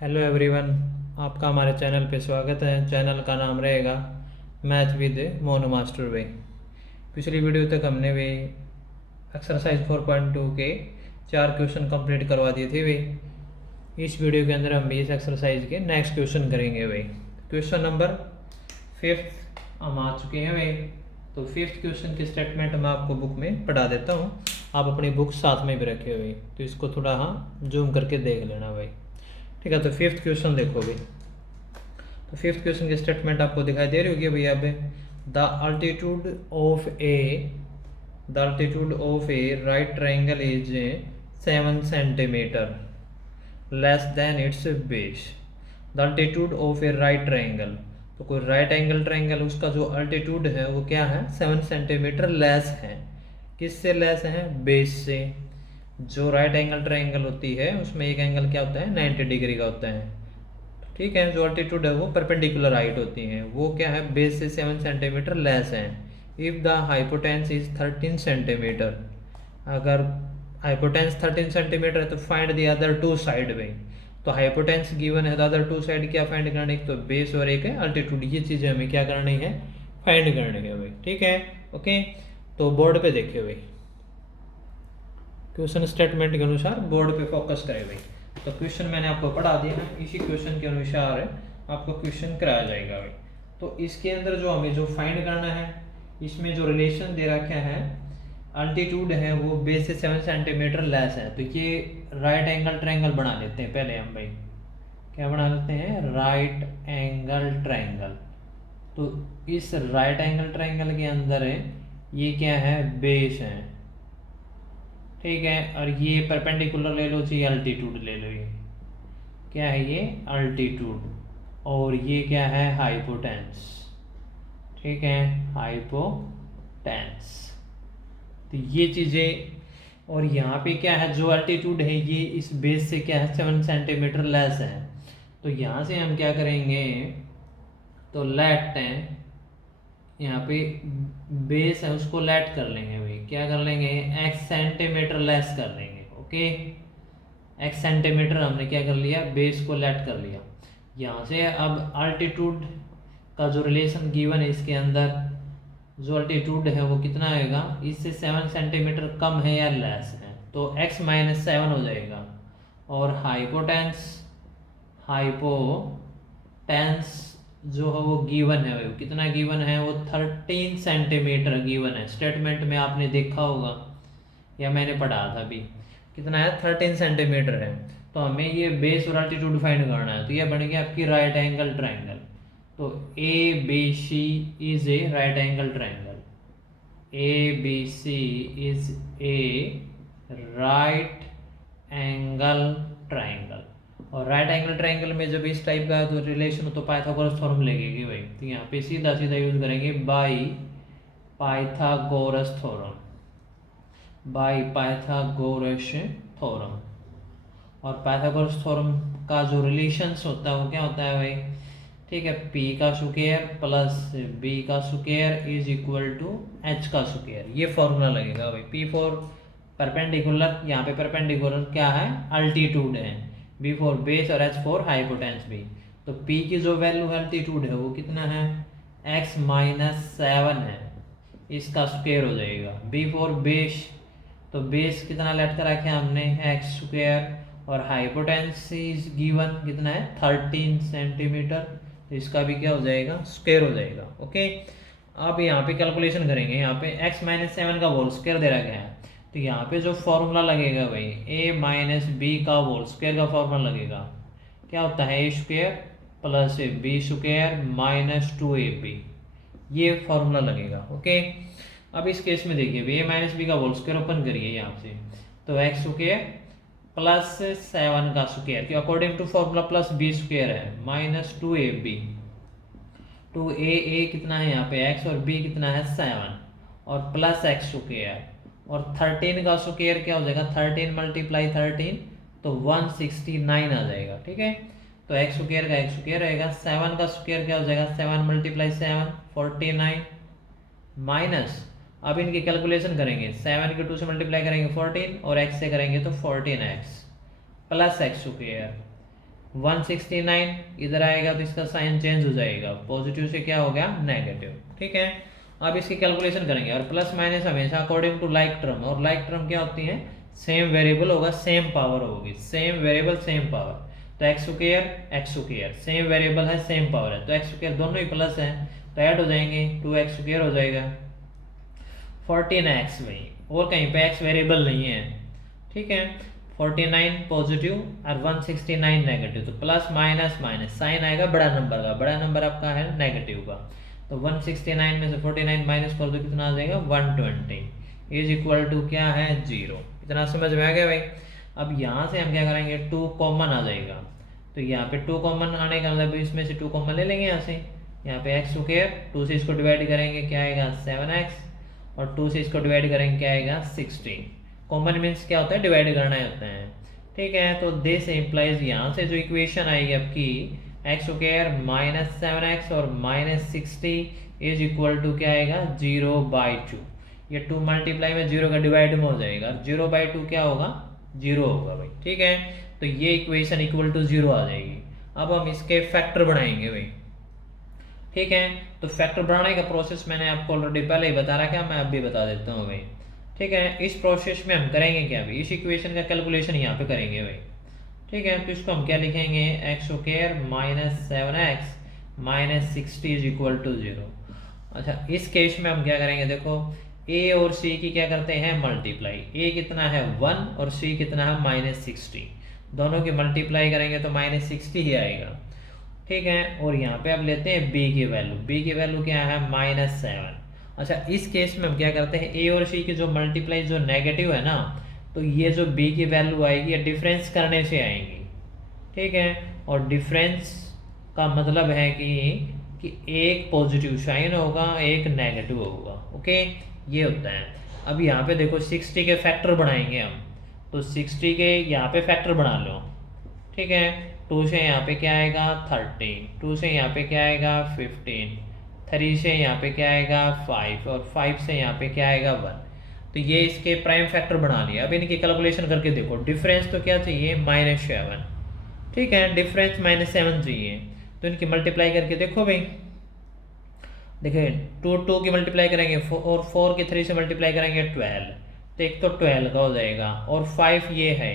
Hello everyone, आपका हमारे channel पे स्वागत है। चैनल का नाम रहेगा मैथ विद मोनो मास्टर वे। पिछली वीडियो तक हमने भी एक्सरसाइज 4.2 के 4 क्वेश्चन कंप्लीट करवा दिए थे वे। इस वीडियो के अंदर हम भी इस एक्सरसाइज के नेक्स्ट क्वेश्चन करेंगे वे। क्वेश्चन नंबर 5 हम आ चुके हैं वे। तो 5th क्वेश्चन की स्टेटमेंट मैं आपको बुक में पढ़ा देता हूँ। आप अपनी बुक साथ में भी रखे हुए, तो इसको थोड़ा जूम करके देख लेना भाई। ठीक है, तो 5th क्वेश्चन देखो भाई। तो 5th क्वेश्चन की स्टेटमेंट आपको दिखाई दे रही होगी भैया। The altitude of A right triangle is 7 centimetre less than it's base. The altitude of A right triangle, तो कोई राइट एंगल ट्रायंगल, उसका जो अल्टीट्यूड है वो क्या है? 7 सेंटीमीटर लेस है। किससे लेस है? बेस से। जो राइट एंगल ट्रायंगल होती है उसमें एक एंगल क्या होता है? 90 डिग्री का होता है। ठीक है, जो अल्टीट्यूड है वो परपेंडिकुलर हाइट होती है, वो क्या है? बेस से 7 सेंटीमीटर लेस है। If the hypotenuse is 13 centimetre, अगर हाइपोटेंस 13 सेंटीमीटर है तो find the other two side भाई। तो हाइपोटेंस गिवन है, तो अदर टू साइड क्या फाइंड करनी है? तो बेस और एक है अल्टीट्यूड। ये चीज़ें हमें क्या करनी है? फाइंड करनी है भाई। ठीक है, ओके। तो बोर्ड पे देखिए भाई, क्वेश्चन स्टेटमेंट के अनुसार बोर्ड पे फोकस करें भाई। तो क्वेश्चन मैंने आपको पढ़ा दिया है, इसी क्वेश्चन के अनुसार आपको क्वेश्चन कराया जाएगा भाई। तो इसके अंदर जो हमें जो फाइंड करना है, इसमें जो रिलेशन दे रखा है, अल्टीट्यूड है वो बेस से 7 सेंटीमीटर लेस है। तो ये राइट एंगल ट्रायंगल बना लेते हैं पहले हम भाई। क्या बना लेते हैं? Right angle triangle. तो इस राइट एंगल ट्रायंगल के अंदर है ये क्या है? बेस है। ठीक है, और ये परपेंडिकुलर ले लो, चाहिए अल्टीट्यूड ले लो। ये क्या है? ये अल्टीट्यूड। और ये क्या है? हाइपोटेंस। ठीक है, हाइपोटेंस। तो ये चीज़ें, और यहाँ पे क्या है? जो अल्टीट्यूड है ये इस बेस से क्या है? 7 सेंटीमीटर लेस है। तो यहाँ से हम क्या करेंगे? तो लेट है, यहाँ पे बेस है उसको लेट कर लेंगे भाई। क्या कर लेंगे? x सेंटीमीटर लेस कर लेंगे। ओके, x सेंटीमीटर हमने क्या कर लिया? बेस को लेट कर लिया। यहाँ से अब अल्टीट्यूड का जो रिलेशन गिवन है इसके अंदर, जो अल्टीट्यूड है वो कितना आएगा? इससे 7 सेंटीमीटर कम है या लेस है, तो x माइनस 7 हो जाएगा। और हाइपोटेंस जो है वो गिवन है, वो कितना गिवन है? वो 13 सेंटीमीटर गिवन है। स्टेटमेंट में आपने देखा होगा या मैंने पढ़ा था अभी, कितना है? 13 सेंटीमीटर है। तो हमें ये बेस और अल्टीट्यूड फाइंड करना है। तो ये बन गया आपकी राइट एंगल ट्रायंगल। तो A B C is a right angle triangle. A B C is a right angle triangle. और राइट एंगल ट्रायंगल में जब इस टाइप का तो रिलेशन हो तो पाइथागोरस थ्योरम लगेगी भाई। तो यहाँ पे सीधा सीधा यूज करेंगे by Pythagoras theorem. By Pythagoras theorem. और पाइथागोरस थ्योरम का जो रिलेशंस होता है वो क्या होता है भाई? ठीक है, p का स्क्वायर प्लस b का square is equal to h का स्क्वायर। ये फॉर्मूला लगेगा भाई। p फॉर परपेंडिकुलर, यहाँ पे परपेंडिकुलर क्या है? अल्टीट्यूड है। b फॉर बेस और h फॉर हाइपोटेंस भी। तो p की जो वैल्यू अल्टीट्यूड है वो कितना है? x माइनस 7 है, इसका स्क्वायर हो जाएगा। b फॉर बेस, तो बेस कितना लेट कर रखा है हमने? X square. और हाइपोटेंस इज गिवन कितना है? 13 सेंटीमीटर। तो इसका भी क्या हो जाएगा? स्क्वायर हो जाएगा। ओके, अब यहाँ पे कैलकुलेशन करेंगे। यहाँ पे x माइनस 7 का होल स्क्वायर दे रखा है, तो यहाँ पे जो फॉर्मूला लगेगा भाई, a माइनस बी का होल स्क्वायर का फॉर्मूला लगेगा। क्या होता है? A square plus B square minus 2ab, ये फॉर्मूला लगेगा। ओके, अब इस केस में देखिए, a माइनस बी का होल स्क्वायर ओपन करिए यहाँ से, तो एक्स स्क्वायर प्लस 7 का स्क्वायर, कि according to formula plus B square है, माइनस 2ab। 2a कितना है यहाँ पे? x, और b कितना है? 7, और प्लस एक्स स्क्वायर। और 13 का स्क्वायर क्या हो जाएगा? 13 मल्टीप्लाई 13, तो 169 आ जाएगा। ठीक है, तो एक्स स्क्वायर का एक्स स्क्वायर रहेगा। 7 का स्क्वायर क्या हो जाएगा? 7 मल्टीप्लाई 7 49, माइनस, अब इनकी कैलकुलेशन करेंगे। 7 के 2 से मल्टीप्लाई करेंगे 14, और x से करेंगे तो 14x प्लस एक्स स्क्वायर। 169 इधर आएगा तो इसका साइन चेंज हो जाएगा, पॉजिटिव से क्या हो गया नेगेटिव। ठीक है, अब इसकी कैलकुलेशन करेंगे और प्लस माइनस हमेशा अकॉर्डिंग टू लाइक टर्म, और लाइक टर्म क्या होती है, सेम वेरिएबल होगा सेम पावर होगी, सेम वेरिएबल सेम पावर। तो एक्स स्क्वायर सेम वेरिएबल है सेम पावर है, तो एक्स स्क्वायर दोनों ही प्लस है तो ऐड हो जाएंगे, 2x स्क्वायर हो जाएगा 14x भाई, और कहीं पे x वेरिएबल नहीं है। ठीक है, 49 पॉजिटिव और 169 नेगेटिव, तो प्लस माइनस माइनस साइन आएगा बड़ा नंबर का, बड़ा नंबर आपका है नेगेटिव का, तो 169 में से 49 माइनस कर दो कितना आ जाएगा 120 इज इक्वल टू क्या है 0। इतना समझ में आ गया भाई। अब यहाँ से हम क्या करेंगे 2 कॉमन आ जाएगा, तो यहाँ पे 2 कॉमन आने का मतलब इसमें से 2 कॉमन ले लेंगे यहाँ से, यहाँ पे एक्स स्क्वायर 2 से इसको डिवाइड करेंगे क्या आएगा 7x, और 2 से इसको डिवाइड करेंगे क्या आएगा 16। कॉमन मीन्स क्या होता है डिवाइड करना होता है। ठीक है, तो दिस इम्प्लाइज यहाँ से जो इक्वेशन आएगी आपकी एक्स स्क्वायर माइनस 7x और माइनस 60 इज इक्वल टू क्या आएगा 0/2। ये 2 मल्टीप्लाई में 0 का डिवाइड में हो जाएगा, 0/2 क्या होगा 0 होगा भाई। ठीक है, तो ये इक्वेशन इक्वल टू 0 आ जाएगी। अब हम इसके फैक्टर बनाएंगे भाई। ठीक है, तो फैक्टर बनाने का प्रोसेस मैंने आपको ऑलरेडी पहले ही बता रखा है, मैं अब भी बता देता हूँ भाई। ठीक है, इस प्रोसेस में हम करेंगे क्या भाई, इस इक्वेशन का कैलकुलेशन यहाँ पे करेंगे भाई। ठीक है, तो इसको हम क्या लिखेंगे x square minus 7x minus 60 is equal to 0। अच्छा, इस केस में हम क्या करेंगे, देखो a और c की क्या करते हैं मल्टीप्लाई, a कितना है 1 और c कितना है माइनस 60, दोनों की मल्टीप्लाई करेंगे तो माइनस 60 ही आएगा। ठीक है, और यहाँ पे अब लेते हैं b की वैल्यू, b की वैल्यू क्या है -7। अच्छा, इस केस में हम क्या करते हैं a और c की जो मल्टीप्लाई जो नेगेटिव है ना, तो ये जो b की वैल्यू आएगी ये डिफरेंस करने से आएगी। ठीक है, और डिफरेंस का मतलब है कि एक पॉजिटिव साइन होगा एक नेगेटिव होगा। ओके, ये होता है। अब यहाँ पे देखो 60 के फैक्टर बनाएंगे हम, तो 60 के यहाँ पे फैक्टर बना लो। ठीक है, 2 से यहाँ पे क्या आएगा 13, 2 से यहाँ पे क्या आएगा 15, 3 से यहाँ पे क्या आएगा 5, और 5 से यहाँ पे क्या आएगा 1। तो ये इसके प्राइम फैक्टर बना लिया। अब इनकी कैलकुलेशन करके देखो, डिफरेंस तो क्या चाहिए -7। ठीक है, डिफरेंस -7 चाहिए, तो इनकी मल्टीप्लाई करके देखो भाई। देखिए 2 की मल्टीप्लाई करेंगे और 4 के 3 से मल्टीप्लाई करेंगे 12, तो एक तो 12 का हो जाएगा, और 5 ये है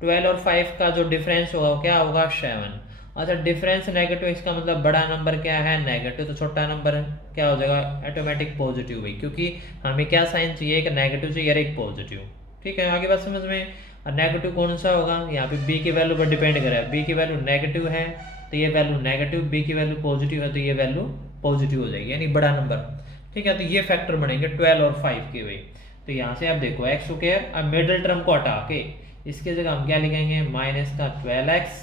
12 और 5 का जो डिफरेंस होगा क्या होगा 7। अच्छा, डिफरेंस नेगेटिव, इसका मतलब बड़ा नंबर क्या है नेगेटिव, तो छोटा नंबर क्या हो जाएगा ऑटोमेटिक पॉजिटिव भाई, क्योंकि हमें क्या साइन चाहिए एक नेगेटिव चाहिए और एक पॉजिटिव। ठीक है, आगे बात समझ में। और नेगेटिव कौन सा होगा, यहाँ पे b की वैल्यू पर डिपेंड करे, b की वैल्यू नेगेटिव है तो ये वैल्यू नेगेटिव, b की वैल्यू पॉजिटिव है तो ये वैल्यू पॉजिटिव हो जाएगी, यानी बड़ा नंबर। ठीक है, तो ये फैक्टर बनेंगे 12 और 5 के भाई। तो यहाँ से आप देखो एक्स स्क्वायर, अब मिडिल टर्म को हटा के इसके जगह हम क्या लिखेंगे माइनस का 12x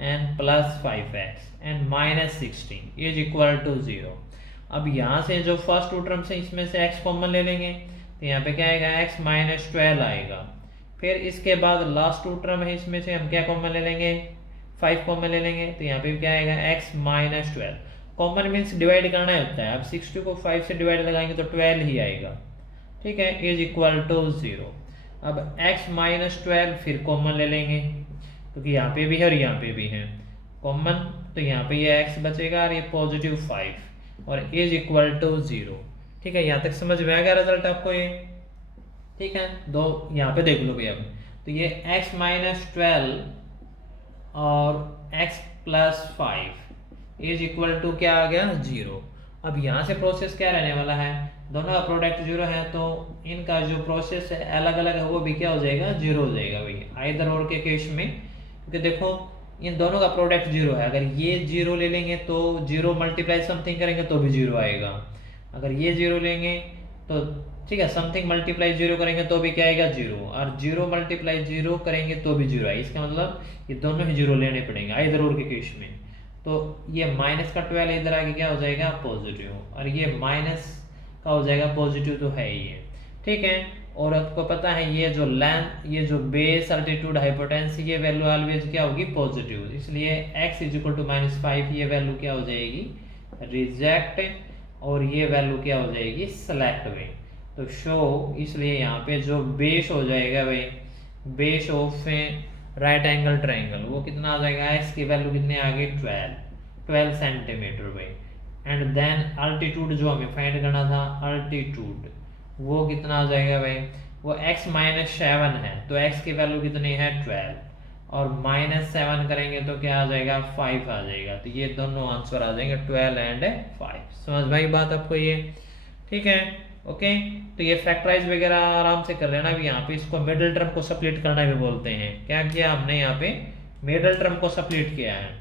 and plus 5x and minus 16 is equal to 0। अब यहाँ से जो फर्स्ट टू टर्म्स है इसमें से x कॉमन ले लेंगे, तो यहाँ पे क्या आएगा x माइनस 12 आएगा। फिर इसके बाद लास्ट टू टर्म है इसमें से हम क्या कॉमन ले लेंगे 5 कॉमन ले लेंगे, तो यहाँ पे क्या आएगा x minus 12। Common means divide करना होता है, अब 60 को 5 से डिवाइड लगाएंगे तो 12 ही आएगा। ठीक है, इज इक्वल टू 0। अब x माइनस 12 फिर कॉमन ले लेंगे, क्योंकि यहाँ पे भी है और यहाँ पे भी है कॉमन, तो यहाँ पे ये x बचेगा और ये पॉजिटिव 5 और इज इक्वल टू 0। ठीक है, यहाँ तक समझ में आ गया रिजल्ट आपको ये। ठीक है, दो यहाँ पे देख लो भैया, तो ये x माइनस 12 और x plus 5 is equal to क्या आ गया 0। अब यहाँ से प्रोसेस क्या रहने वाला है, दोनों का प्रोडक्ट 0 है तो इनका जो प्रोसेस है अलग अलग है वो भी क्या हो जाएगा 0 हो जाएगा भैया, आइदर और के केस में। क्योंकि देखो इन दोनों का प्रोडक्ट 0 है, अगर ये 0 ले लेंगे तो 0 मल्टीप्लाई समथिंग करेंगे तो भी 0 आएगा, अगर ये 0 लेंगे तो ठीक है समथिंग मल्टीप्लाई 0 करेंगे तो भी क्या आएगा 0, और 0 मल्टीप्लाई 0 करेंगे तो भी 0 आएगा। इसका मतलब ये दोनों ही 0 लेने पड़ेंगे आइदर और के केस में। तो ये माइनस का 12 इधर आके क्या हो जाएगा पॉजिटिव, और ये माइनस का हो जाएगा पॉजिटिव, तो है ही है। ठीक है, और आपको पता है ये जो लेंथ, ये जो बेस अल्टीट्यूड हाइपोटेन्सी, ये वैल्यू ऑलवेज क्या होगी पॉजिटिव, इसलिए x इज इक्वल टू -5 ये वैल्यू क्या हो जाएगी रिजेक्ट, और ये वैल्यू क्या हो जाएगी सेलेक्ट में। तो शो, इसलिए यहाँ पे जो बेस हो जाएगा भाई base of right angle triangle, वो कितना आ जाएगा, एक्स की वैल्यू कितनी आ गई 12 सेंटीमीटर भाई। एंड देन अल्टीट्यूड जो हमें फाइंड करना था, अल्टीट्यूड वो कितना आ जाएगा भाई, वो x माइनस 7 है तो x की वैल्यू कितनी है 12 और -7 करेंगे तो क्या आ जाएगा 5 आ जाएगा। तो ये दोनों आंसर आ जाएंगे 12 एंड 5। समझ भाई बात आपको ये, ठीक है ओके। तो ये फैक्टराइज वगैरह आराम से कर लेना भी। यहाँ पे इसको मिडिल टर्म को सप्लीट करना भी बोलते हैं। क्या किया हमने यहाँ पे, मिडिल टर्म को सप्लीट किया है।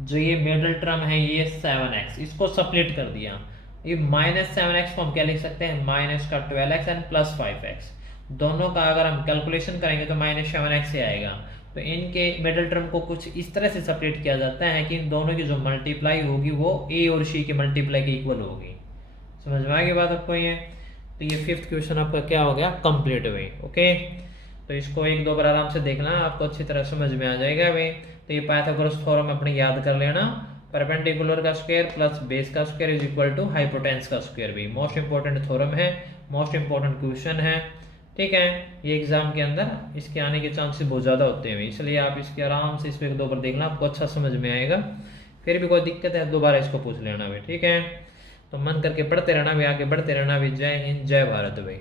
जो ये मिडिल टर्म है ये 7x, इसको सप्लीट कर दिया। ये -7x को हम क्या लिख सकते हैं, माइनस का 12x एंड प्लस 5x। दोनों का अगर हम कैलकुलेशन करेंगे तो -7x से आएगा। तो इनके मिडिल टर्म को कुछ इस तरह से सेपरेट किया जाता है कि इन दोनों की जो मल्टीप्लाई होगी वो a और c के मल्टीप्लाई के इक्वल होगी। समझ में आ गई बात आपको ये। तो ये 5th क्वेश्चन आपका क्या हो गया, कंप्लीट भाई ओके। तो इसको एक दो बार आराम से देखना, आपको अच्छी तरह समझ में आ जाएगा भाई। तो ये पाइथागोरस थ्योरम अपने याद कर लेना, परपेंडिकुलर का स्क्वायर प्लस बेस का square is equal to hypotenuse का स्क्वायर भी। मोस्ट इंपॉर्टेंट थ्योरम है, मोस्ट इंपॉर्टेंट क्वेश्चन है, ठीक है। ये एग्जाम के अंदर इसके आने के चांसेस बहुत ज़्यादा होते हैं, इसलिए आप इसके आराम से इसको एक दो बार देखना, आपको अच्छा समझ में आएगा। फिर भी कोई दिक्कत है दोबारा इसको पूछ लेना भाई, ठीक है। तो मन करके पढ़ते रहना भी, आगे बढ़ते रहना भी। जय हिंद, जय भारत भाई।